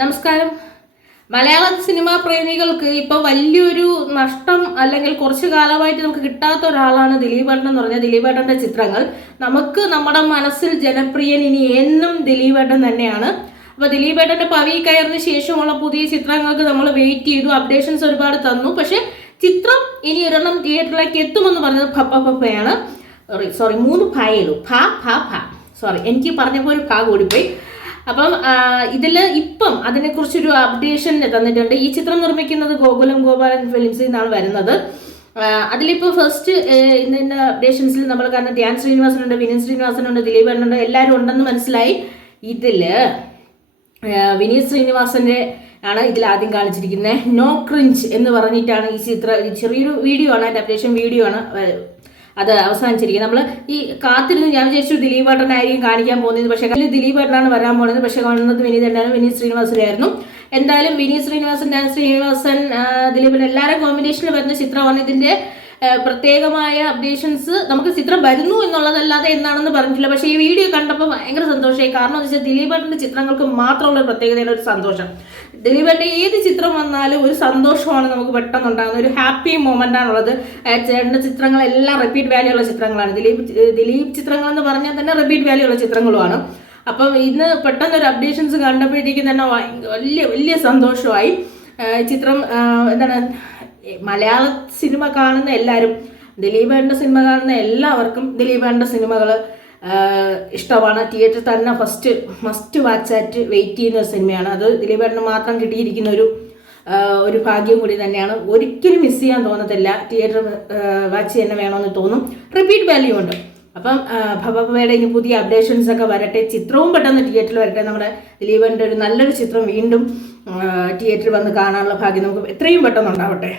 നമസ്കാരം. മലയാള സിനിമാ പ്രേമികൾക്ക് ഇപ്പൊ വലിയൊരു നഷ്ടം അല്ലെങ്കിൽ കുറച്ചു കാലമായിട്ട് നമുക്ക് കിട്ടാത്ത ഒരാളാണ് ദിലീപേട്ടൻ എന്ന് പറഞ്ഞാൽ ദിലീപേട്ടന്റെ ചിത്രങ്ങൾ. നമുക്ക് നമ്മുടെ മനസ്സിൽ ജനപ്രിയൻ ഇനി എന്നും ദിലീപേട്ടൻ തന്നെയാണ്. അപ്പൊ ദിലീപേട്ടന്റെ പവി കയറിന് ശേഷമുള്ള പുതിയ ചിത്രങ്ങൾക്ക് നമ്മൾ വെയിറ്റ് ചെയ്തു. അപ്ഡേഷൻസ് ഒരുപാട് തന്നു. പക്ഷെ ചിത്രം ഇനി ഒരെണ്ണം തിയേറ്ററിലേക്ക് എത്തുമെന്ന് പറഞ്ഞത് പപ്പ പപ്പയാണ് സോറി മൂന്ന് ഭയലു ഭ സോറി എനിക്ക് പറഞ്ഞപ്പോൾ ഒരു കാ കൂടിപ്പോയി. അപ്പം ഇതിൽ ഇപ്പം അതിനെക്കുറിച്ചൊരു അപ്ഡേഷൻ തന്നിട്ടുണ്ട്. ഈ ചിത്രം നിർമ്മിക്കുന്നത് ഗോകുലം ഗോപാലൻ ഫിലിംസിൽ നിന്നാണ് വരുന്നത്. അതിലിപ്പോൾ ഫസ്റ്റ് ഇന്ന അപ്ഡേഷൻസിൽ നമ്മൾ കാരണം ധ്യാൻ ശ്രീനിവാസനുണ്ട് വിനീത് ശ്രീനിവാസനുണ്ട് ദിലീപനുണ്ട് എല്ലാവരും ഉണ്ടെന്ന് മനസ്സിലായി. ഇതിൽ വിനീത് ശ്രീനിവാസന്റെ ആണ് ഇതിൽ ആദ്യം കാണിച്ചിരിക്കുന്നത് നോ ക്രിഞ്ച് എന്ന് പറഞ്ഞിട്ടാണ് ഈ ചിത്രം ചെറിയൊരു വീഡിയോ ആണ് അതിന്റെ അപ്ഡേഷൻ വീഡിയോ ആണ് അത് അവസാനിച്ചിരിക്കും നമ്മൾ ഈ കാത്തിരുന്ന് ഞാൻ വിചാരിച്ചു ദിലീപ് ഏട്ടനായിരിക്കും കാണിക്കാൻ പോകുന്നത് പക്ഷേ അതിൽ ദിലീപേട്ടനാണ് വരാൻ പോകുന്നത് പക്ഷേ കാണുന്നത് വിനീത് തന്നെയാണ് വിനീത് ശ്രീനിവാസനായിരുന്നു. എന്തായാലും വിനീത് ശ്രീനിവാസൻ ശ്രീനിവാസൻ ദിലീപിന് എല്ലാവരും കോമ്പിനേഷനിൽ വരുന്ന ചിത്രമാണ് ഇതിന്റെ ആ, പ്രത്യേകമായ അപ്ഡേഷൻസ് നമുക്ക് ചിത്രം വരുന്നു എന്നുള്ളതല്ലാതെ എന്താണെന്ന് പറഞ്ഞിട്ടില്ല. പക്ഷേ ഈ വീഡിയോ കണ്ടപ്പോൾ ഭയങ്കര സന്തോഷമായി. കാരണം എന്ന് വെച്ചാൽ ദിലീപേട്ടന്റെ ചിത്രങ്ങൾക്ക് മാത്രമുള്ള പ്രത്യേകതയുടെ ഒരു സന്തോഷം. ദിലീപേട്ടന്റെ ഏത് ചിത്രം വന്നാലും ഒരു സന്തോഷമാണ് നമുക്ക് പെട്ടെന്ന് ഉണ്ടാകുന്നത് ഒരു ഹാപ്പി മൊമെന്റ് ആണുള്ളത് ചേട്ടന്റെ ചിത്രങ്ങളെല്ലാം റിപ്പീറ്റ് വാല്യൂ ഉള്ള ചിത്രങ്ങളാണ്. ദിലീപ് ദിലീപ് ചിത്രങ്ങൾ എന്ന് പറഞ്ഞാൽ തന്നെ റിപ്പീറ്റ് വാല്യൂ ഉള്ള ചിത്രങ്ങളുമാണ്. അപ്പം ഇന്ന് പെട്ടെന്ന് ഒരു അപ്ഡേഷൻസ് കണ്ടപ്പോഴത്തേക്കും തന്നെ വലിയ വലിയ സന്തോഷമായി. ചിത്രം എന്താണ് മലയാള സിനിമ കാണുന്ന എല്ലാവരും ദിലീപേട്ടന്റെ സിനിമ കാണുന്ന എല്ലാവർക്കും ദിലീപേട്ടന്റെ സിനിമകൾ ഇഷ്ടമാണ്. തിയേറ്ററിൽ തന്നെ ഫസ്റ്റ് മസ്റ്റ് വാച്ച് ആയിട്ട് വെയിറ്റ് ചെയ്യുന്ന ഒരു സിനിമയാണ്. അത് ദിലീപേട്ടന് മാത്രം കിട്ടിയിരിക്കുന്ന ഒരു ഒരു ഭാഗ്യം കൂടി തന്നെയാണ്. ഒരിക്കലും മിസ് ചെയ്യാൻ തോന്നത്തില്ല. തിയേറ്റർ വാച്ച് തന്നെ വേണമെന്ന് തോന്നും. റിപ്പീറ്റ് വാല്യൂ ഉണ്ട്. അപ്പം ഭവയുടെ ഇനി പുതിയ അപ്ഡേഷൻസ് ഒക്കെ വരട്ടെ. ചിത്രവും പെട്ടെന്ന് തിയേറ്ററിൽ വരട്ടെ. നമ്മുടെ ദിലീപന്റെ ഒരു നല്ലൊരു ചിത്രം വീണ്ടും തിയേറ്ററിൽ വന്ന് കാണാനുള്ള ഭാഗ്യം നമുക്ക് എത്രയും പെട്ടെന്ന് ഉണ്ടാവട്ടെ.